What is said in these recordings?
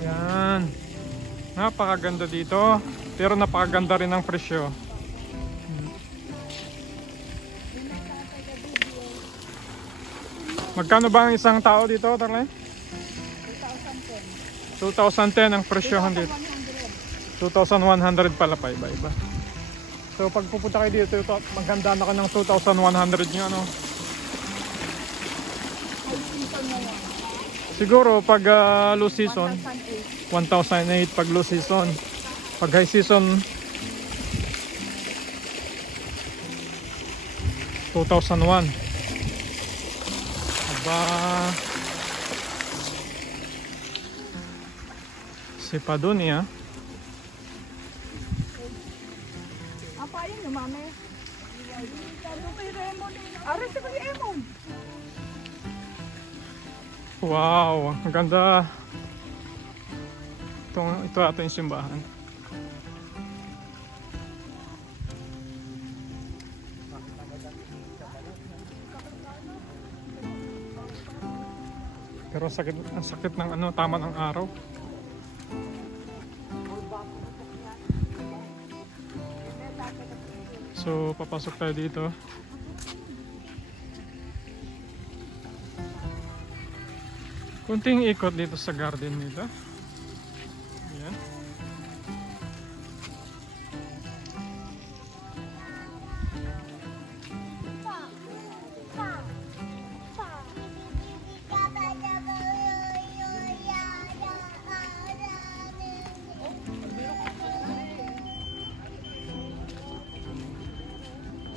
Yan. Napakaganda dito. Pero napakaganda rin ng presyo. Magkano ba ang isang tao dito, Tarlene? 2,010 ang presyohan dito. 2,100 pala pa iba-iba. So pag pupunta kayo dito, maganda na ka ng 2,100 nyo, ano? Siguro pag low season 1,008 pag low season. Pag high season 2,001. Aba, si Padunia. Apa yun yung mami? Aras si Kuya Emon. Wow, ang ganda. Ito ato yung simbahan. Pero ang sakit ng ano, tama ng araw. So, papasok tayo dito. Kunting ikot dito sa garden nito. Ayan.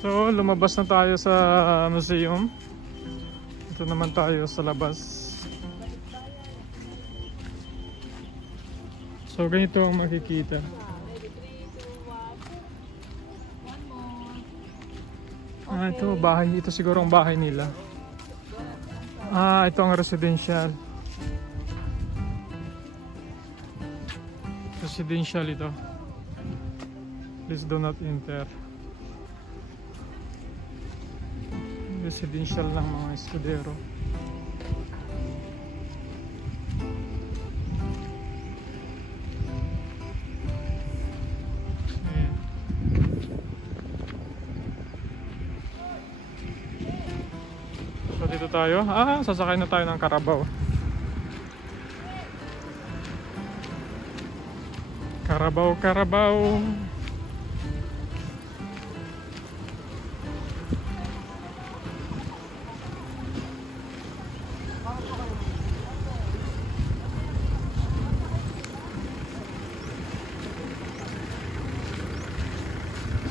So, lumabas na tayo sa museum. Ito naman tayo sa labas. So, ganito ang makikita. Ito, bahay. Ito siguro ang bahay nila. Ito ang residential. Residential ito. Please do not enter. Residential ng mga estudero. Ayan. So dito tayo. Sasakay na tayo ng Carabao. Carabao.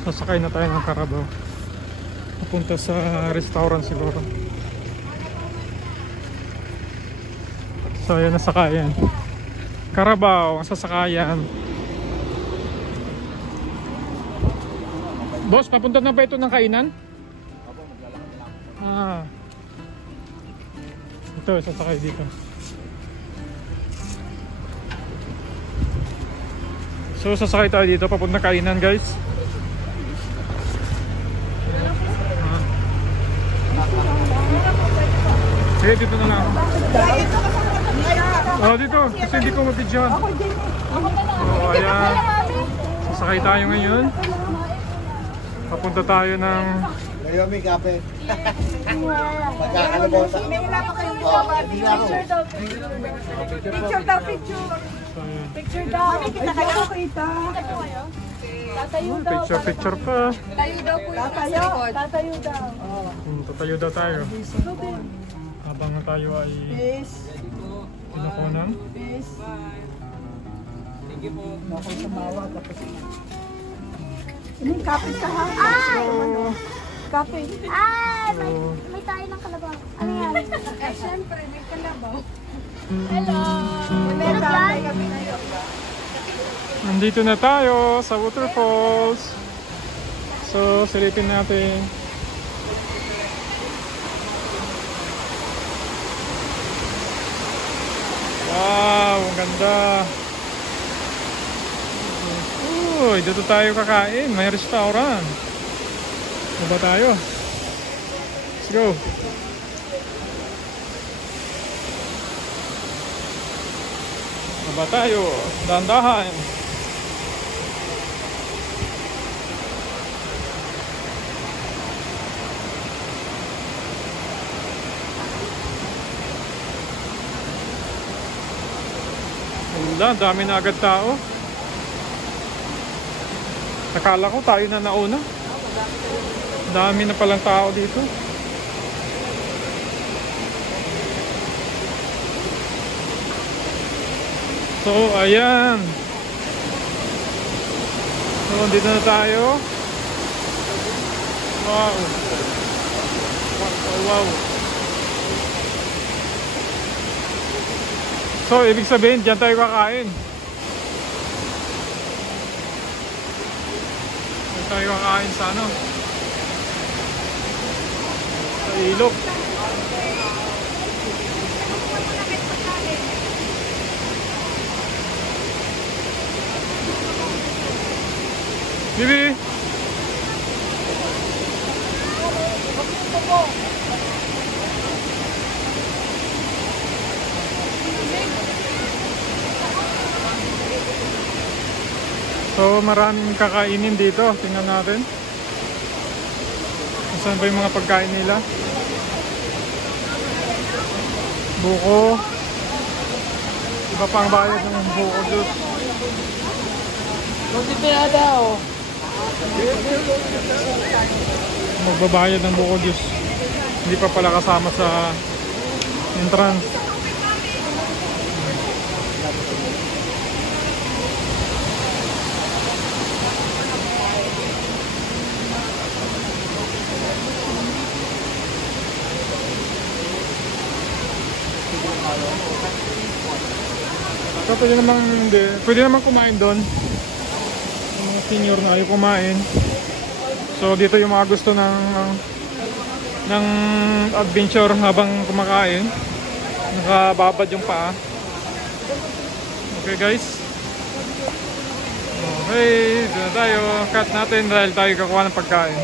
Sasakay na tayo ng Carabao. Papunta sa restaurant siguro. So ayan, nasakayan. Carabao, ang sasakayan. Boss, papunta na ba ito ng kainan? Ito, sasakay dito. So sasakay tayo dito, papunta kainan, guys. Sige, dito na lang. Dito. Kasi hindi ko mabidyon. Ayan. Sasakay tayo ngayon. Papunta tayo ng... Naomi Cafe. Magkakalabosa. Picture daw, picture. Picture daw. Kita kayo. Tatayo daw. Picture pa. Tatayo daw po. Tatayo daw. Tatayo daw tayo. Habang tayo ay pinakunan. Thank you po. Ako sumawa. Ini kapit ka ha? Kapit. May tayo ng kalabaw. Ano yan? Siyempre, may kalabaw. Hello! Meron dyan? Nandito na tayo sa waterfalls. So, silipin natin. Wow, ang ganda. Uy, dito tayo kakain. May restaurant. Ano ba tayo? Let's go. Baba tayo. Dahan-dahan. Wala, dami na agad tao. Nakala ko tayo na nauna. Dami na palang tao dito. So, ayan. So, dito na tayo. Wow. Wow. So, ibig sabihin, dyan tayo kakain. Dyan tayo kakain sa ano? Sa ilog. Bibi! So maraming kakainin dito. Tingnan natin. Saan ba yung mga pagkain nila? Buko. Iba pang bayad ng buko juice. Kunti pa yata oh. Magbabayad ng buko juice. Hindi pa pala kasama sa entrance. So pwede namang kumain doon. Yung senior na ayaw kumain. So dito yung mga gusto ng adventure habang kumakain. Nakababad yung paa. Okay guys. Okay, dito na tayo. Cut natin dahil tayo kakuha ng pagkain.